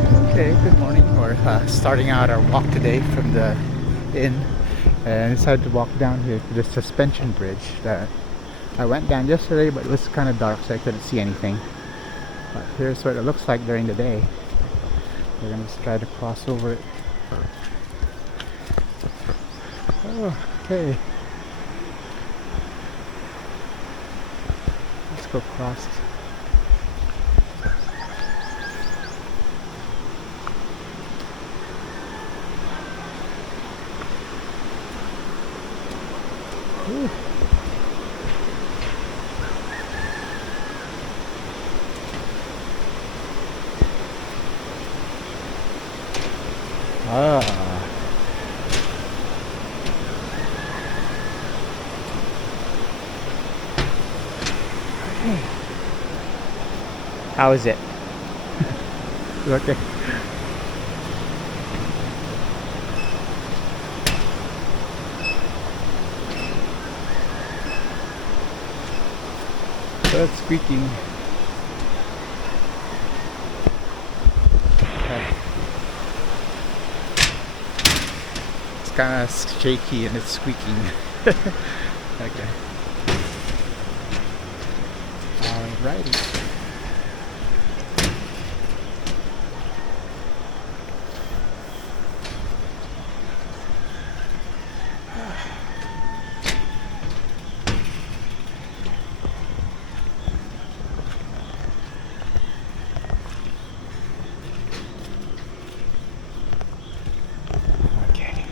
Okay, good morning. We're starting out our walk today from the inn and decided to walk down here to the suspension bridge that I went down yesterday, but it was kind of dark so I couldn't see anything. But here's what it looks like during the day. We're gonna just try to cross over it. Oh, okay. Let's go cross. Ooh. Ah. How is it? Okay. That's squeaking. Okay. It's kind of shaky and it's squeaking. Okay. Alrighty. Okay.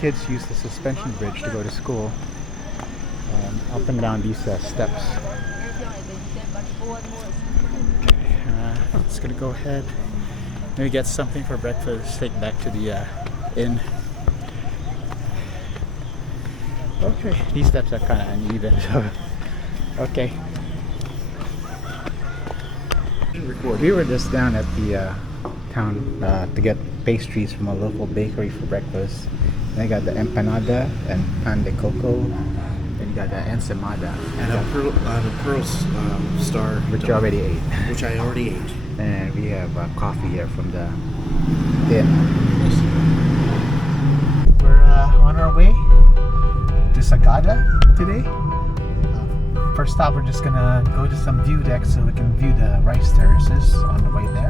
Kids use the suspension bridge to go to school, up and down these steps. It's gonna go ahead, maybe get something for breakfast, take back to the inn. Okay, these steps are kind of uneven, so okay. We were just down at the town to get pastries from a local bakery for breakfast. They got the empanada and pan de coco, and you got the ensaimada and a pearl star, which you already ate. Which I already ate. And we have coffee here from the inn. We're on our way to Sagada today first stop, we're just gonna go to some view decks so we can view the rice terraces on the way there.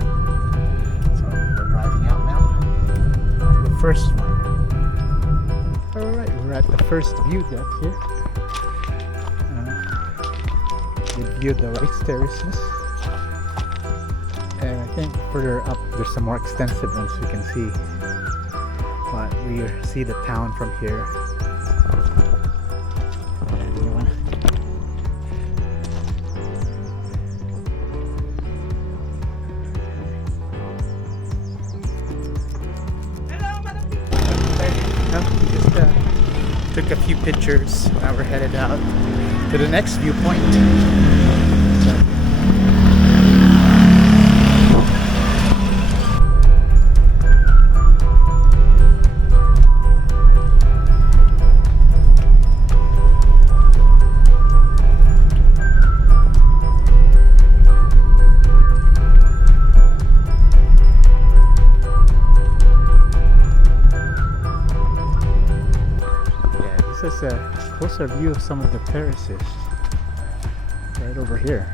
So we're driving out now. The first one. Alright, we're at the first view deck here. We viewed the rice terraces. And I think further up there's some more extensive ones we can see. But we see the town from here. And you wanna... We just took a few pictures. Now we're headed out to the next viewpoint. This is a closer view of some of the terraces right over here.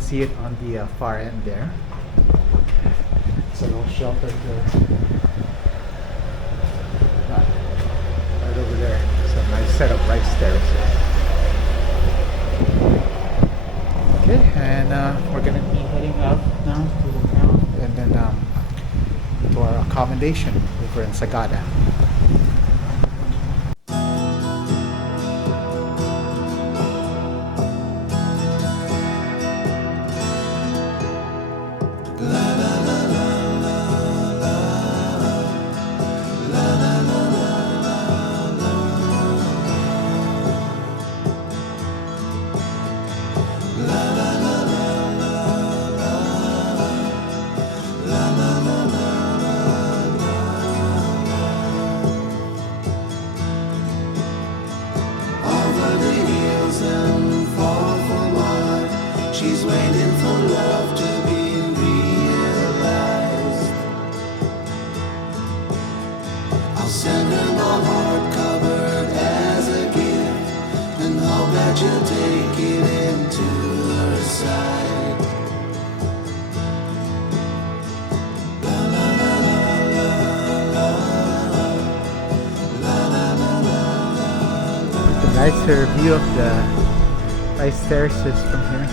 See it on the far end there. It's a little shelter here. Right over there. It's a nice set of rice terraces. Okay, and we're gonna be heading out now to the town and then to our accommodation over in Sagada. nicer view of the ice terraces from here.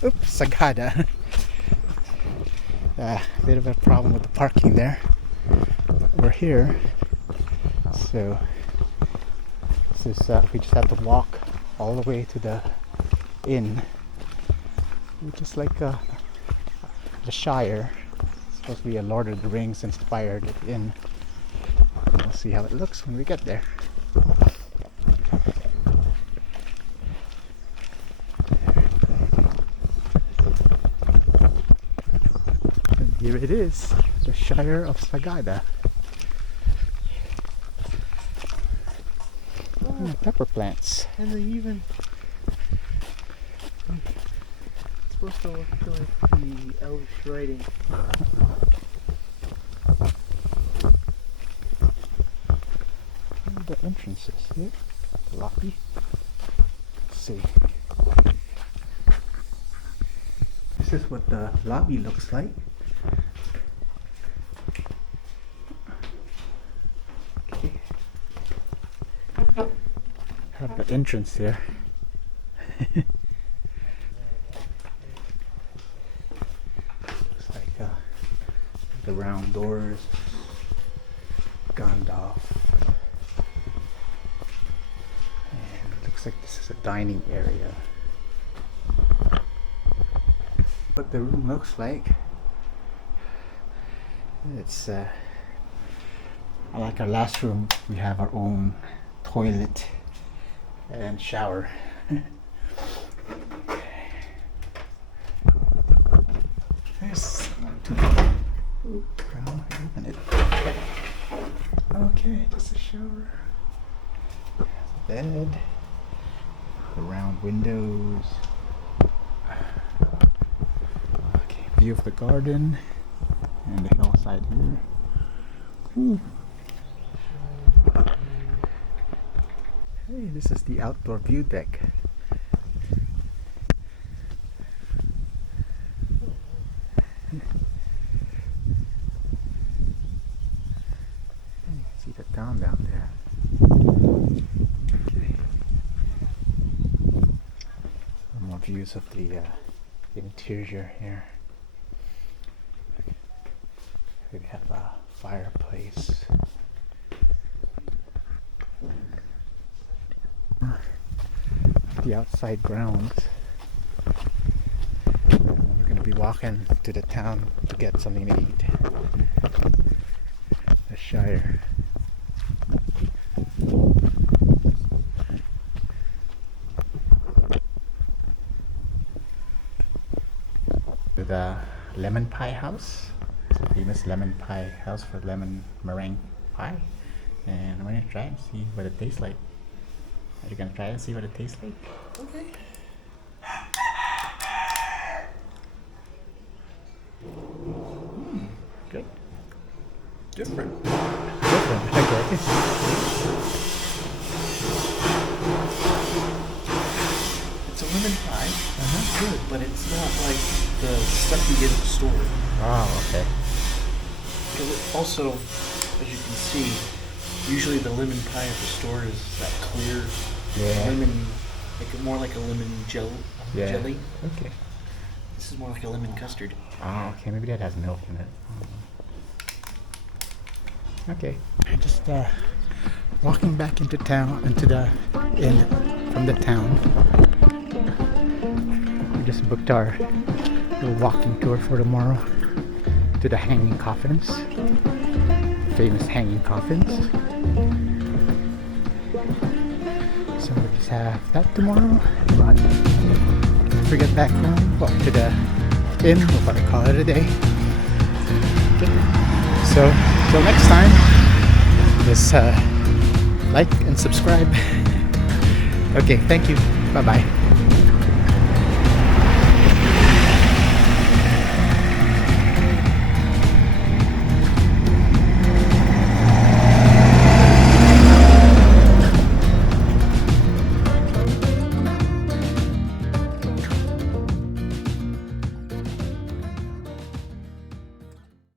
Oops, Sagada. A bit of a problem with the parking there. But we're here, so this is, we just have to walk all the way to the inn, which is like the Shire. It's supposed to be a Lord of the Rings inspired inn. And we'll see how it looks when we get there. Here it is, the Shire of Sagada. Oh, pepper plants. And they even... It's supposed to look like the Elvish writing. And the entrances here, the lobby. Let's see. This is what the lobby looks like. Have the entrance here. Looks like the round doors, Gandalf, and it looks like this is a dining area. What the room looks like, it's like our last room, we have our own toilet and shower. There's open it. Okay, just a shower. Bed. The round windows. Okay, view of the garden and the hillside here. Ooh. Hey, this is the outdoor view deck. You can see the town down there. Okay. Some more views of the interior here. We have a fireplace. The outside grounds. We're going to be walking to the town to get something to eat. The Shire. To the lemon pie house. It's a famous lemon pie house for lemon meringue pie. And I'm going to try and see what it tastes like. Are you gonna try and see what it tastes like? Okay. Good. Different. Okay. It's a lemon pie. Good, but it's not like the stuff you get at the store. Oh, okay. Also, as you can see, usually the lemon pie at the store is that clear lemon, more like a lemon jelly. Okay. This is more like a lemon custard. Oh, okay. Maybe that has milk in it. Okay. Just walking back into town, into the inn from the town. We just booked our little walking tour for tomorrow to the hanging coffins. Famous hanging coffins. somebody's have that tomorrow, but if we get back home, walk to the inn, we'll probably call it a day. Okay, so till next time, just like and subscribe. Okay, thank you. Bye bye.